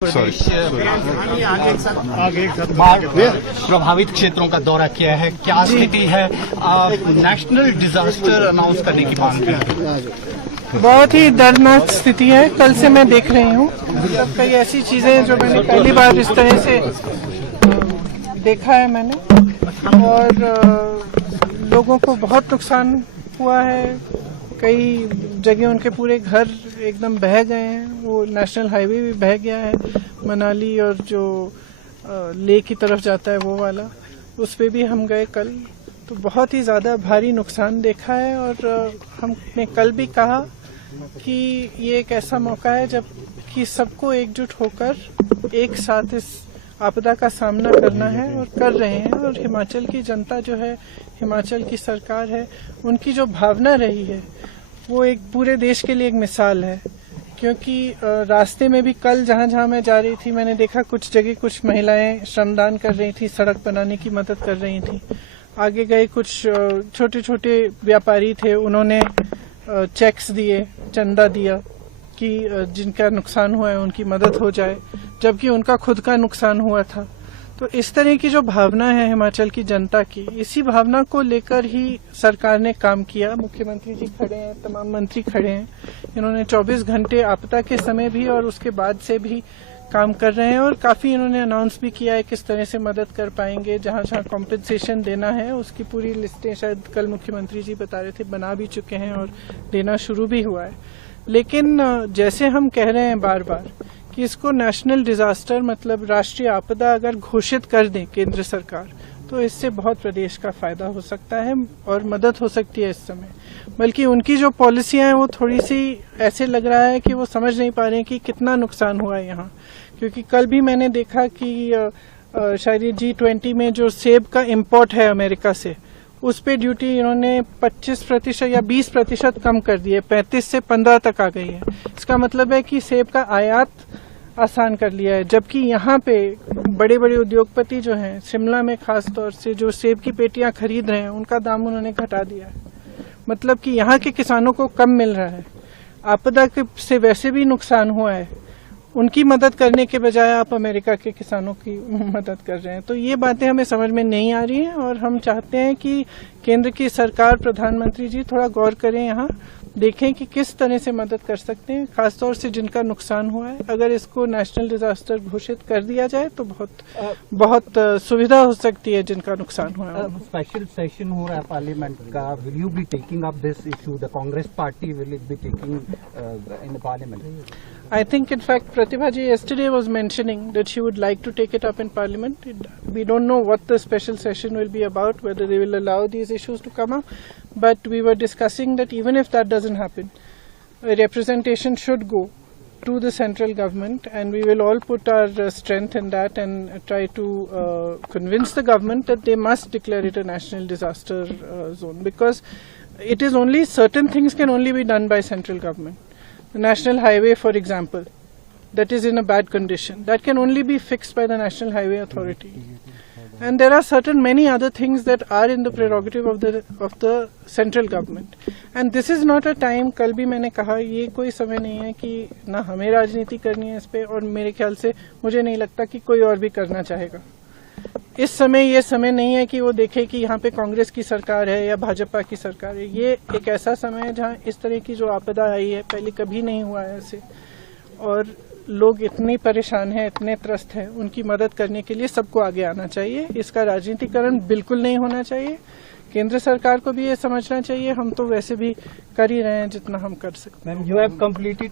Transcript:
बाढ़ प्रभावित क्षेत्रों का दौरा किया है, क्या स्थिति है? नेशनल डिजास्टर अनाउंस करने की मांग की है। बहुत ही दर्दनाक स्थिति है। कल से मैं देख रही हूँ मतलब कई ऐसी चीजें जो मैंने पहली बार इस तरह से देखा है मैंने, और लोगों को बहुत नुकसान हुआ है। कई जगह उनके पूरे घर एकदम बह गए हैं। वो नेशनल हाईवे भी बह गया है, मनाली और जो लेह की तरफ जाता है वो वाला, उस पे भी हम गए कल। तो बहुत ही ज़्यादा भारी नुकसान देखा है, और हमने कल भी कहा कि ये एक ऐसा मौका है जब कि सबको एकजुट होकर एक साथ इस आपदा का सामना करना है, और कर रहे हैं। और हिमाचल की जनता जो है, हिमाचल की सरकार है, उनकी जो भावना रही है वो एक पूरे देश के लिए एक मिसाल है। क्योंकि रास्ते में भी कल जहाँ जहाँ मैं जा रही थी, मैंने देखा कुछ जगह कुछ महिलाएं श्रमदान कर रही थी, सड़क बनाने की मदद कर रही थी। आगे गए कुछ छोटे छोटे व्यापारी थे, उन्होंने चेक्स दिए, चंदा दिया कि जिनका नुकसान हुआ है उनकी मदद हो जाए, जबकि उनका खुद का नुकसान हुआ था। तो इस तरह की जो भावना है हिमाचल की जनता की, इसी भावना को लेकर ही सरकार ने काम किया। मुख्यमंत्री जी खड़े हैं, तमाम मंत्री खड़े हैं। इन्होंने 24 घंटे आपदा के समय भी और उसके बाद से भी काम कर रहे हैं, और काफी इन्होंने अनाउंस भी किया है किस तरह से मदद कर पाएंगे। जहां जहां कॉम्पेंसेशन देना है उसकी पूरी लिस्टें शायद कल मुख्यमंत्री जी बता रहे थे बना भी चुके हैं, और देना शुरू भी हुआ है। लेकिन जैसे हम कह रहे हैं बार बार कि इसको नेशनल डिजास्टर मतलब राष्ट्रीय आपदा अगर घोषित कर दें केंद्र सरकार, तो इससे बहुत प्रदेश का फायदा हो सकता है और मदद हो सकती है इस समय। बल्कि उनकी जो पॉलिसियां हैं वो थोड़ी सी ऐसे लग रहा है कि वो समझ नहीं पा रहे हैं कि कितना नुकसान हुआ है यहाँ। क्योंकि कल भी मैंने देखा कि शायद G20 में जो सेब का इम्पोर्ट है अमेरिका से, उस पे ड्यूटी इन्होंने 25% या 20% कम कर दी है, 35 से 15 तक आ गई है। इसका मतलब है कि सेब का आयात आसान कर लिया है। जबकि यहाँ पे बड़े बड़े उद्योगपति जो हैं, शिमला में खास तौर से जो सेब की पेटियां खरीद रहे हैं, उनका दाम उन्होंने घटा दिया है। मतलब कि यहाँ के किसानों को कम मिल रहा है। आपदा से वैसे भी नुकसान हुआ है, उनकी मदद करने के बजाय आप अमेरिका के किसानों की मदद कर रहे हैं। तो ये बातें हमें समझ में नहीं आ रही हैं, और हम चाहते हैं कि केंद्र की सरकार, प्रधानमंत्री जी थोड़ा गौर करें, यहाँ देखें कि किस तरह से मदद कर सकते हैं, खासतौर से जिनका नुकसान हुआ है। अगर इसको नेशनल डिजास्टर घोषित कर दिया जाए तो बहुत सुविधा हो सकती है जिनका नुकसान हुआ है। स्पेशल सेशन हो रहा है पार्लियामेंट का, will you be taking up this issue? The Congress party will it be taking in the parliament? I think, in fact, Pratibha ji yesterday was mentioning that she would like to take it up in Parliament. We don't know what the special session will be about, whether they will allow these issues to come up. But we were discussing that even if that doesn't happen, a representation should go to the central government, and we will all put our strength in that and try to convince the government that they must declare it a national disaster zone, because it is only certain things can only be done by central government. The national highway, for example, that is in a bad condition, that can only be fixed by the National Highway Authority. And there are certain many other things that are in the prerogative of the central government. And this is not a time, कल भी मैंने कहा, ये कोई समय नहीं है कि ना हमें राजनीति करनी है इस पे, और मेरे ख्याल से मुझे नहीं लगता कि कोई और भी करना चाहेगा। इस समय ये समय नहीं है कि वो देखे कि यहाँ पे कांग्रेस की सरकार है या भाजपा की सरकार है। ये एक ऐसा समय है जहाँ इस तरह की जो आपदा आई है, पहले कभी नहीं हुआ है ऐसे, और लोग इतने परेशान हैं, इतने त्रस्त हैं, उनकी मदद करने के लिए सबको आगे आना चाहिए। इसका राजनीतिकरण बिल्कुल नहीं होना चाहिए। केंद्र सरकार को भी ये समझना चाहिए, हम तो वैसे भी कर ही रहे हैं जितना हम कर सकते हैं। You have completed